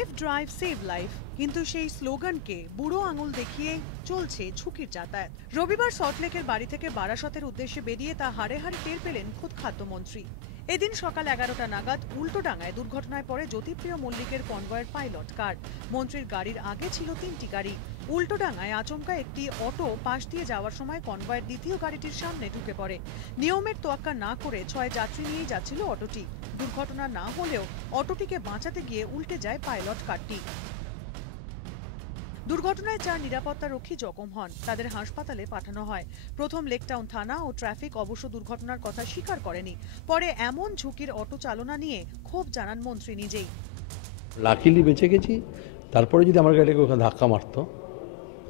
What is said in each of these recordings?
Safe drive save life, কিন্তু সেই স্লোগানকে বুড়ো আঙুল দেখিয়ে চলছে ঝুঁকির যাতায়াত। রবিবার সল্টলেকের বাড়ি থেকে বারাসতের উদ্দেশ্যে বেরিয়ে তা হাড়ে হাড়ে টের পেলেন খোদ খাদ্যমন্ত্রী। এদিন সকাল 11টা নাগাদ উল্টোডাঙ্গায় দুর্ঘটনায় পড়ে জ্যোতিপ্রিয় মল্লিকের কনভয়ের পাইলট কার। মন্ত্রীর গাড়ির আগে ছিল 3টি গাড়ি। উল্টোডাঙ্গায় আচমকা একটি অটো পাশ দিয়ে যাওয়ার সময় কনভয়ের দ্বিতীয় গাড়িটির সামনে ঢুকে পড়ে। নিয়মের তোয়াক্কা না করে 6 যাত্রী নিয়েই যাচ্ছিল অটোটি। দুর্ঘটনা না হলেও অটোটিকে বাঁচাতে গিয়ে উল্টে যায় পাইলট কারটি। দুর্ঘটনায় 4 নিরাপত্তারক্ষী জখম হন, তাদের হাসপাতালে পাঠানো হয়। প্রথম লেকটাউন থানা ও ট্রাফিক অবশ্য দুর্ঘটনার কথা স্বীকার করেনি। পরে এমন ঝুঁকির অটো চালনা নিয়ে ক্ষোভ জানান মন্ত্রী নিজেই। লাকিলি বেঁচে গেছি, তারপরে যদি আমার গাড়িকে ওখানে ধাক্কা মারতো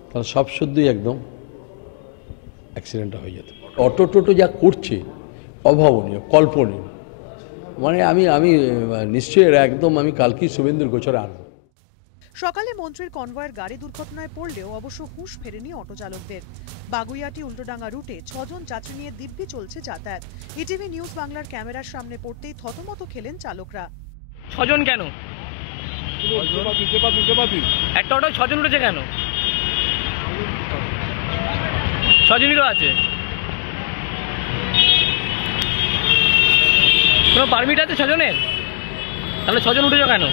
তাহলে সব শুদ্ধই একদম অ্যাক্সিডেন্টটা হয়ে যেত। অটো টোটো যা করছে অভাবনীয়, কল্পনীয়। মানে আমি নিশ্চয়ই একদম আমি কালকেই শুভেন্দুর গোচরে আনবো। সকালে মন্ত্রীর কনভয়ের গাড়ি দুর্ঘটনায় পড়লেও অবশ্য হুঁশ ফেরেনি অটো চালকদের। বাগুইয়াটি উল্টোডাঙ্গা রুটে 6 জন যাত্রী নিয়ে দিব্যি চলছে যাতায়াত। ইটিভি নিউজ বাংলার ক্যামেরার সামনে পড়তেই থতমত খেলেন চালকরা। 6 জন কেন? একটা অটো 6 জন উঠেছে কেন? 6 জনই তো আছে। কোনো পারমিট আছে 6 জনের? তাহলে 6 জন উঠেছে কেন?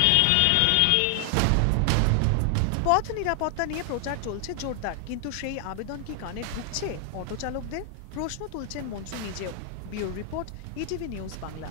পথ নিরাপত্তা নিয়ে প্রচার চলছে জোরদার, কিন্তু সেই আবেদন কি কানে ঢুকছে অটো চালকদের? প্রশ্ন তুলছেন মন্ত্রী নিজেও। Bureau report, ETV news Bangla.